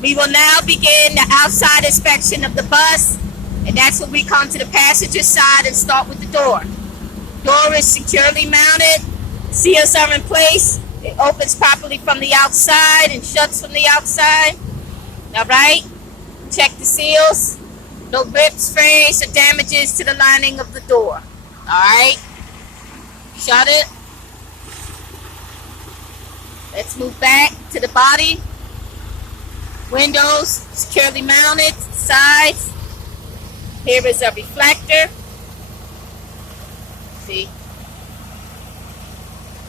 We will now begin the outside inspection of the bus, and that's when we come to the passenger side and start with the door. Door is securely mounted. Seals are in place. It opens properly from the outside and shuts from the outside. All right. Check the seals. No rips, frayings, or damages to the lining of the door. All right. Shut it. Let's move back to the body. Windows securely mounted. Sides. Here is a reflector. See?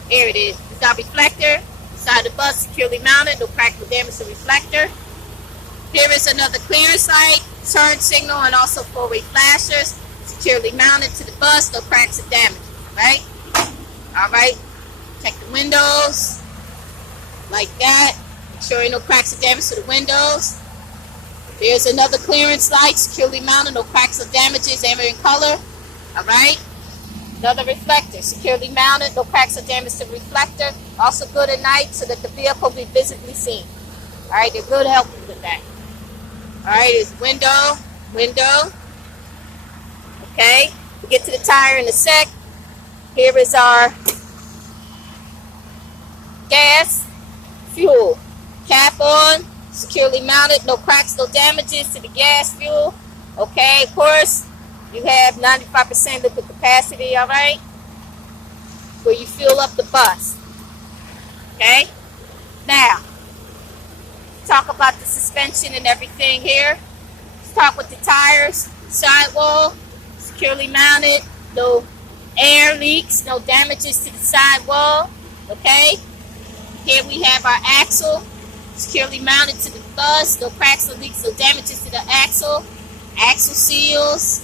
Here it is. It's our reflector. Inside the bus, securely mounted. No crack or damage to the reflector. Here is another clearance light, turn signal, and also four-way flashers. Securely mounted to the bus. No cracks or damage. Right? Alright. Check the windows. Like that. Make sure ain't no cracks or damage to the windows. There's another clearance light, securely mounted, no cracks or damages, amber in color. Alright. Another reflector, securely mounted, no cracks or damage to the reflector. Also good at night so that the vehicle will be visibly seen. Alright, they're good helping with that. Alright, there's window. Okay, we get to the tire in a sec. Here is our gas, fuel. Cap on, securely mounted, no cracks, no damages to the gas, fuel. Okay, of course, you have 95% liquid capacity, all right, where you fuel up the bus. Okay, now, talk about the suspension and everything here. Let's talk with the tires, sidewall, securely mounted, no air leaks, no damages to the sidewall. Okay, here we have our axle. Securely mounted to the bus, no cracks or leaks, no damages to the axle. Axle seals,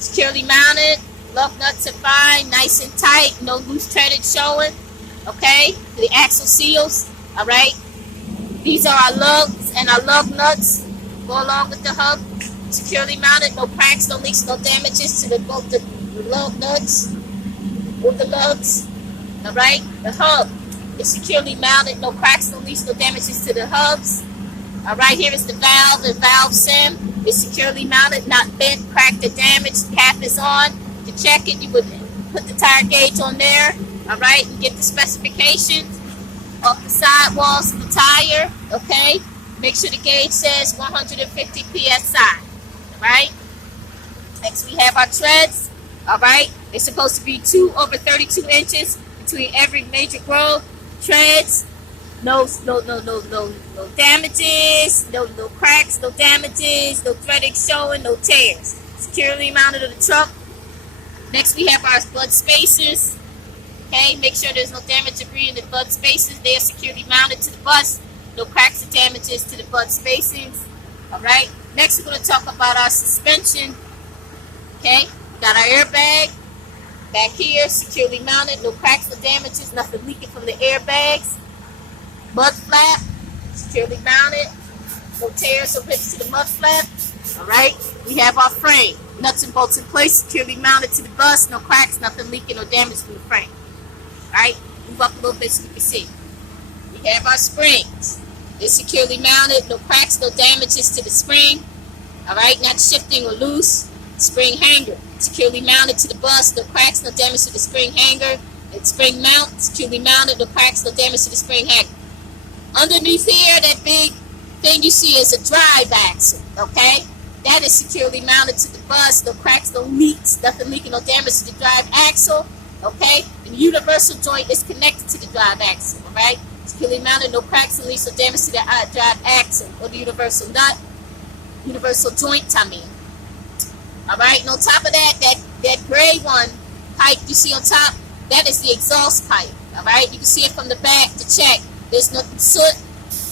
securely mounted. Lug nuts are fine, nice and tight, no loose threaded showing. Okay, the axle seals. All right, these are our lugs and our lug nuts. Go along with the hub. Securely mounted, no cracks, no leaks, no damages to both the lug nuts or the lugs. All right, the hub. It's securely mounted, no cracks, no leaks, no damages to the hubs. All right, here is the valve and valve sim. It's securely mounted, not bent, cracked, or damaged. Cap is on. To check it, you would put the tire gauge on there. All right, and get the specifications of the sidewalls of the tire. Okay, make sure the gauge says 150 psi. All right. Next, we have our treads. All right, they're supposed to be 2 over 32 inches between every major groove. Treads, no damages, no cracks, no damages, no threading showing, no tears. Securely mounted to the trunk. Next, we have our bud spacers. Okay, make sure there's no damage debris in the bud spacers. They are securely mounted to the bus. No cracks or damages to the bud spacings. All right. Next, we're going to talk about our suspension. Okay, got our airbag. Back here, securely mounted, no cracks, no damages, nothing leaking from the airbags. Mud flap, securely mounted, no tears or rips to the mud flap. All right, we have our frame, nuts and bolts in place, securely mounted to the bus, no cracks, nothing leaking or damage from the frame. All right, move up a little bit so you can see. We have our springs. They're securely mounted, no cracks, no damages to the spring. All right, not shifting or loose. Spring hanger, securely mounted to the bus, no cracks, no damage to the spring hanger. And spring mount, securely mounted, no cracks, no damage to the spring hanger. Underneath here, that big thing you see is a drive axle, okay? That is securely mounted to the bus, no cracks, no leaks, nothing leaking, no damage to the drive axle, okay? The universal joint is connected to the drive axle, all right? Securely mounted, no cracks, no leaks, no damage to the drive axle or the universal nut, universal joint, I mean. All right, and on top of that, that gray one pipe you see on top, that is the exhaust pipe. All right, you can see it from the back to check. There's no soot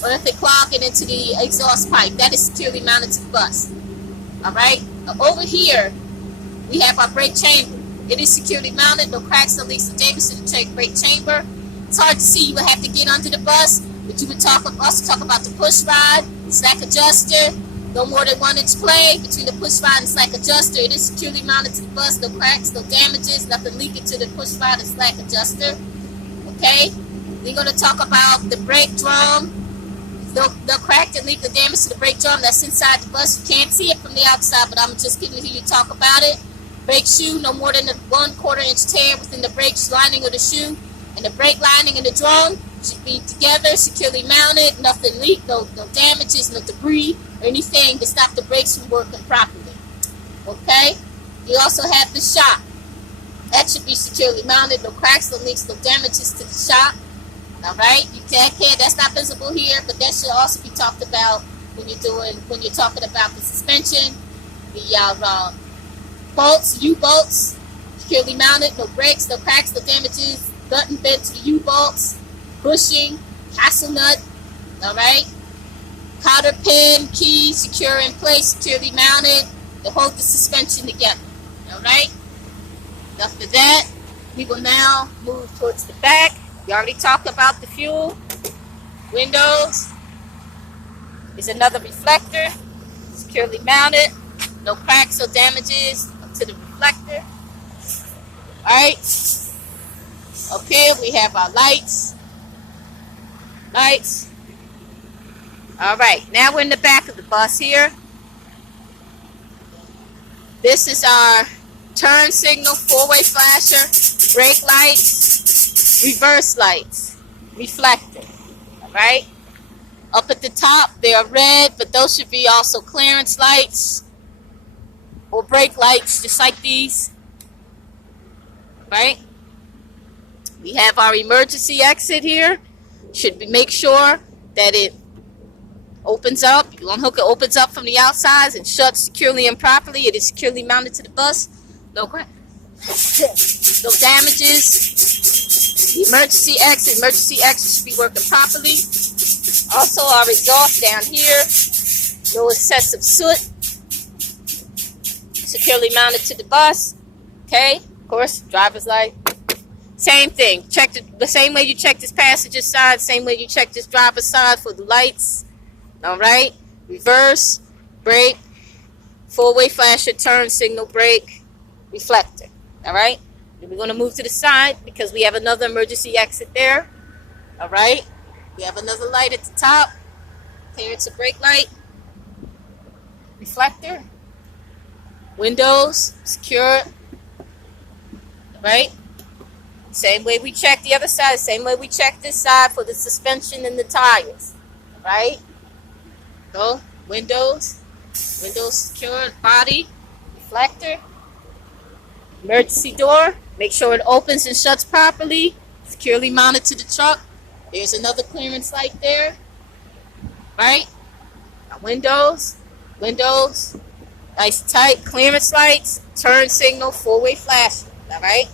or nothing clogging into the exhaust pipe. That is securely mounted to the bus. All right, over here, we have our brake chamber. It is securely mounted, no cracks, no leaks, no damage to the brake chamber. It's hard to see, you would have to get under the bus, but you would also talk about the push rod, slack adjuster. No more than 1 inch play between the push rod and slack adjuster. It is securely mounted to the bus, no cracks, no damages, nothing leaking to the push rod and slack adjuster. Okay, we're going to talk about the brake drum. No cracked and leak or damage to the brake drum that's inside the bus. You can't see it from the outside, but I'm just going to hear you talk about it. Brake shoe, no more than a 1/4 inch tear within the brake lining of the shoe. And the brake lining and the drum should be together, securely mounted, nothing leaked, no damages, no debris, or anything to stop the brakes from working properly. Okay? You also have the shock. That should be securely mounted, no cracks, no leaks, no damages to the shock. Alright? That's not visible here, but that should also be talked about when you're talking about the suspension. The bolts, U-bolts, securely mounted, no breaks, no cracks, no damages, nut and bent to the U-bolts, bushing, castle nut, alright? Cotter pin, key, secure in place, securely mounted to hold the suspension together, alright? Enough of that. We will now move towards the back. We already talked about the fuel. Windows. There's another reflector, securely mounted, no cracks or damages to the reflector. Alright. Up here we have our lights. Alright, now we're in the back of the bus here. This is our turn signal, four-way flasher, brake lights, reverse lights, reflector. Alright? Up at the top they are red, but those should be also clearance lights or brake lights, just like these. Right? We have our emergency exit here. Make sure that it opens up. You unhook it, opens up from the outside and shuts securely and properly. It is securely mounted to the bus. No damages. The emergency exit should be working properly. Also, our exhaust down here. No excessive soot. Securely mounted to the bus. Okay, of course, driver's light. Same thing. Check the same way you check this passenger side, same way you check this driver's side for the lights. Alright? Reverse, brake, four-way flasher, turn signal, brake, reflector. Alright? Then we're going to move to the side because we have another emergency exit there. Alright? We have another light at the top. Here it's a brake light. Reflector. Windows, secure. Right? Same way we check the other side, same way we check this side for the suspension and the tires. Right? So, windows secure, body, reflector, emergency door. Make sure it opens and shuts properly, securely mounted to the truck. There's another clearance light there. Right? Windows, nice tight clearance lights, turn signal, four-way flash. Alright?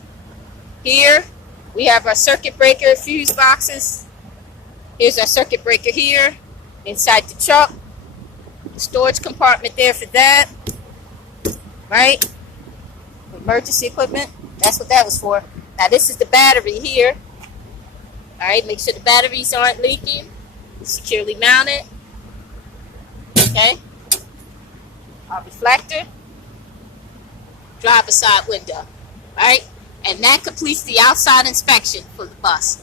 Here we have our circuit breaker fuse boxes. Here's our circuit breaker here inside the truck. The storage compartment there for that. Right? Emergency equipment. That's what that was for. Now this is the battery here. Alright, make sure the batteries aren't leaking. Securely mounted. Okay? Our reflector. Driver's side window. Alright? And that completes the outside inspection for the bus.